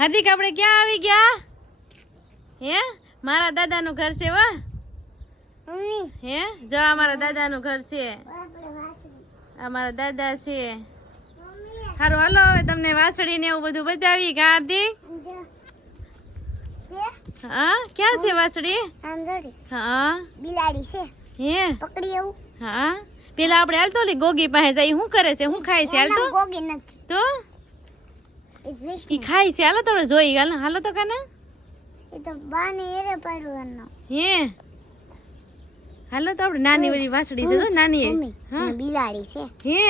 હાર્દિક આપણે ક્યાં આવી ગયા? હે મારા દાદાનું ઘર છે વા મમ્મી. હે જો અમારા દાદાનું ઘર છે. અમારા દાદા છે. હારું હાલો હવે તમને વાસળી ને એવું બધું બતાવી કે હાર્દિક. હા ક્યાં છે વાસળી? હા બિલાડી છે. હે પકડી એવું. હા પેલા આપણે હાલતો લી ગોગી પાસે જઈ. શું કરે છે? શું ખાય છે? હાલતો ગોગી નથી તો એ ઈ ખાય છે. હાલો તો જોઈ હાલો તો કાના. એ તો બાને એરે પાડવાનો. હે હાલો તો આપણે નાની ઓલી વાસળી છે તો નાની મમ્મી હા બિલાડી છે. હે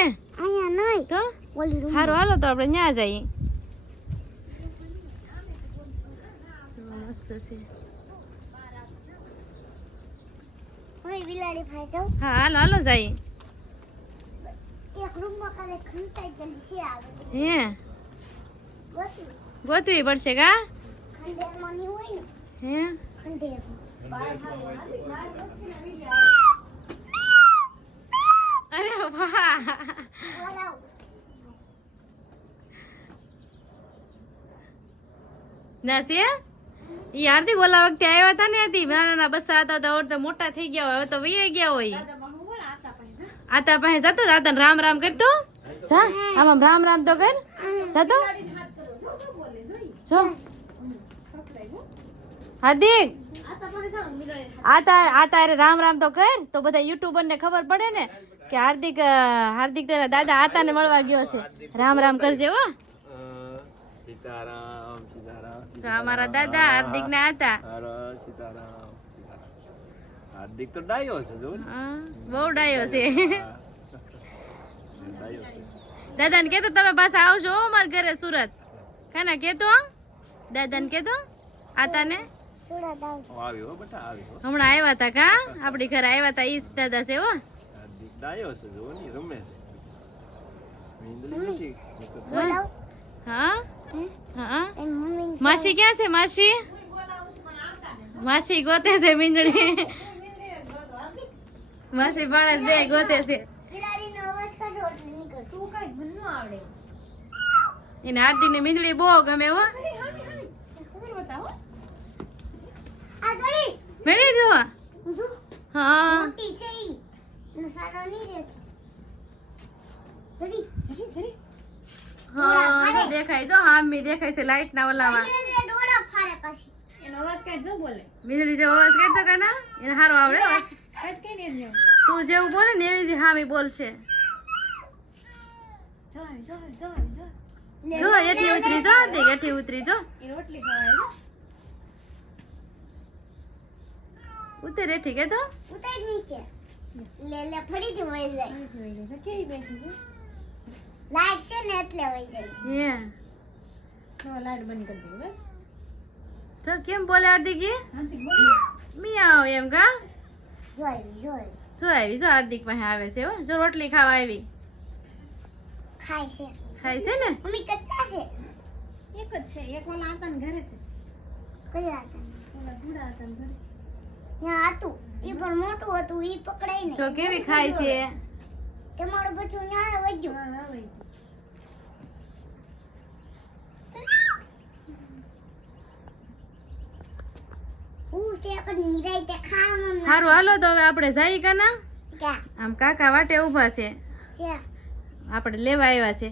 અહીંયા નહીં તો ઓલી રૂમ. હારું હાલો તો આપણે ન્યા જઈએ. મસ્ત છે. ઓય બિલાડી પાસે જાવ. હા હાલો હાલો જઈએ. એક રૂમમાં કાલે ખંતાઈ ગયેલી છે આવે. હે ગોતી ગોતવી પડશે કા? ખંડેરમાં ની હોય ને હે ખંડેરમાં. અરે વાહ બોલાવ. ના છે ઈ હાર્દિક ઓલા વખતે આવ્યા હતા ને હતી નાના નાના બસ્સા હતા તો હવે તો મોટા થઈ ગયા હોય હવે તો વહી ગયા હોય. આતા પાસે જતો આતા રામ રામ કરતો જા આમ રામ રામ તો કર જતો જો હાર્દિક આતા અરે રામ રામ તો કર તો બધા યુટ્યુબર ને ખબર પડે ને કે હાર્દિક હાર્દિક તો દાદા આતા ને મળવા ગયો છે. રામ રામ કરજે હો. સીતારામ સીતારામ. જો અમારા દાદા હાર્દિક ને આતા. સીતારામ હાર્દિક તો ડાયો છે જો ને. હા, બહુ ડાયો છે. ડાયો છે. દાદા ને કેતો તમે પાછા આવજો હો મારા ઘરે સુરત. કાના કેતો દાદા ને કેતો આતા ને સુરત આવ. આવ્યો બેટા આવ્યો. હમણાં આવ્યા હતા કા આપડી ઘરે આવ્યા હતા ઈ જ દાદા છે હો. હાર્દિક ડાયો છે જો ને રમે છે. મીંદલી નથી. બોલાવ. હા હા એ મમ્મી માસી ક્યાં છે? માસી માસી ગોતે છે મીંજડી. માસી પાણસ બે ગોતે છે. બિલાડીનો અવાજ કાઢો એટલે નીકળશે. શું કાઈ મને ન આવડે. એને હાર્દિક ની મીંજડી બહુ ગમે હો. આ ગળી મેળી જોવા જો હા મોટી છે ઈ. એનો સારો નહીં રહેતો. સરી સરી સરી. હા દેખાય જો હામી દેખાય છે લાઈટ ના ઓલામાં. એટલે ડોળા ફાડે પાછી. એનો અવાજ કાઢ જો બોલે મીંજડી જેવો અવાજ કરતો કાના એને હારો આવડે હો. કાઢ કે ને જો તું જેવું બોલે ને એવી જ હામી બોલશે. જો જો જો જો જો એઠી ઉતરી જો હાર્દિક એઠી ઉતરી જો એ રોટલી ખવાય જો ઉતર એઠી કે તો ઉતાર નીચે. લે લે ફરીથી વહી જાય. છે કે બેઠી છે લાઈટ છે ને એટલે વહી જાય છે. હે તો લાઈટ બંધ કરી દે બસ તો કેમ બોલે હાર્દિક હાથી બોલ મિયાવ એમ કા જોઈ જોઈ જો આવી જો હાર્દિક પાસે આવે છે હો. જો રોટલી ખાવા આવી ખાય છે. ખાય છે ને મમ્મી કેટલા છે? એક જ છે એક ઓલા આતા ને ઘરે છે કયા હતા? ઓલા બુડા આતા ને ઘરે ત્યાં હતું એ પણ મોટું હતું ઈ પકડાય ને. જો કેવી ખાય છે. તમારું બચ્ચું ન્યા વજ્યું. હા આવે હું છે પણ નિરાઈ તે ખાવાનું ના. સારું હાલો તો હવે આપણે જઈ કાના. ક્યાં આમ કાકા વાટે ઊભા છે ક્યાં આપણે લેવા આવ્યા છે.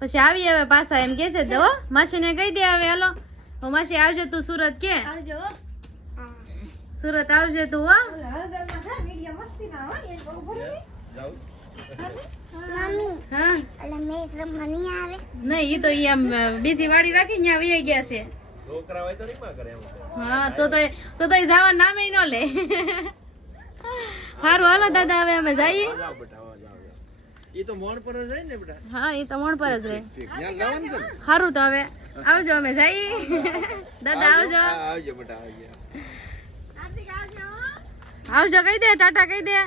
પછી આવી હવે પાછા એમ કે છે તો માસી ને કહી દે હવે હાલો હો માસી આવજે તું સુરત કે આવજો હા. સુરત આવજે તું હો. ઓલા હળદરમાં છે મીડિયા મસ્તી ના હોય એ બહુ ભરું નહીં જાઉં. મમ્મી હા એટલે મેચ રમવા નહીં આવે. નહીં ઈ તો ઈ આમ બીજી વાડી રાખી ત્યાં વહી ગયા છે. છોકરા હોય તો નહીં માં કરે એમ. હા તો ઈ જવા નામે ન લે. સારું હાલો દાદા હવે અમે જઈએ. જાઓ બેટા જાઓ જાઓ. એ તો મોણ પર જ રહે ને બેટા. હા ઈ તો મણ પર જ રહે. ઠીક ત્યાં જવાનું છે ને? સારું તો હવે આવજો અમે જઈએ. દાદા આવજો આવજો બેટા આવજો. આવજો કહી દે ટાટા કહી દે.